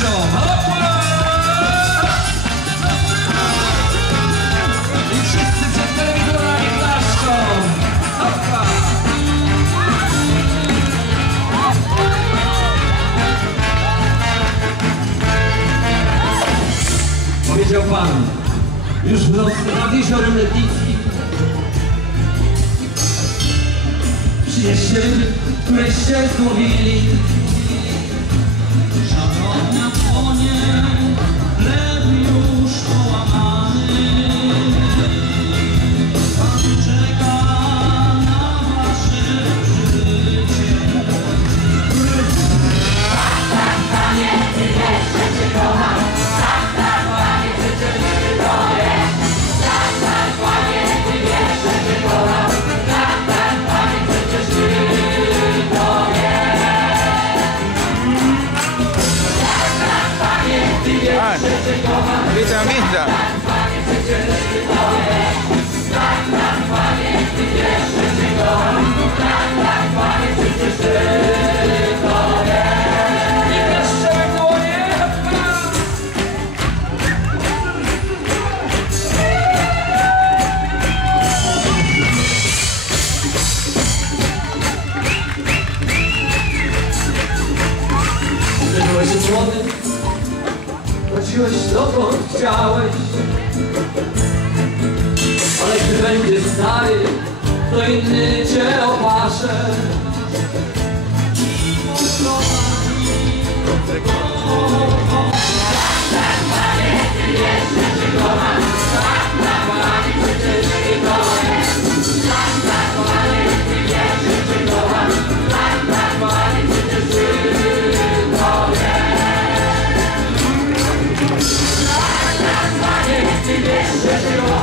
klaszczą! Hopa! I wszyscy! Powiedział Pan, już w nocy nad jeziorem Letnickim ryby, któreście złowili byłeś młody, chodziłeś dokąd chciałeś. Ale gdy będziesz stary, to inny cię opasze. Yes, you are.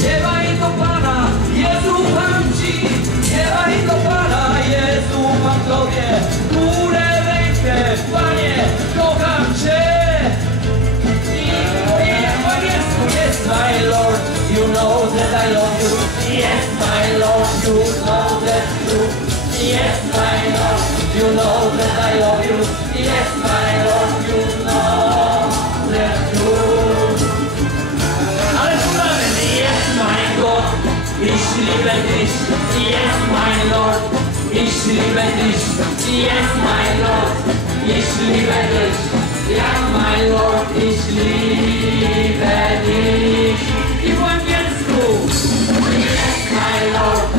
Śpiewaj do Pana, Jezu ufam Ci. Śpiewaj do Pana, Jezu ufam Tobie. Górę rękę, Panie, kocham Cię. I moje po angielsku, yes my Lord, you know that I love you. Yes my Lord, you know that you. Yes my Lord, you know that I love you. Jeśli będziesz, jest my Lord, jeśli będziesz, jest my Lord, jeśli będziesz, jak my Lord, jeśli będziesz. I po angielsku, jest my Lord,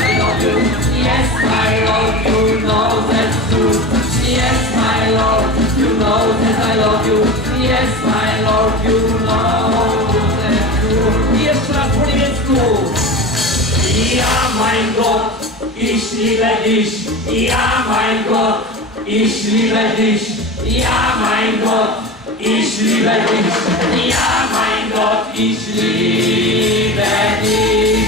I love you, yes my Lord, you know that's true. Yes, my Lord, you know that I love you. Yes, my Lord, you know niemiecku. Ja, mein Gott, ich liebe dich. Ja, mein Gott, ich liebe dich. Ja, mein Gott, ich liebe dich. Ja, mein Gott, ich liebe dich.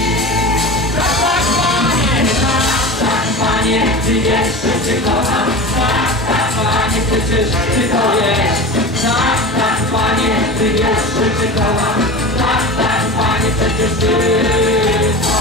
Tak, tak, panie, tak, tak, panie, ty wiesz, że cię kocham. Tak, tak, panie, przecież ty to wiesz. Tak, tak, panie, ty wiesz, że cię kocham. Tak, tak, Thank you.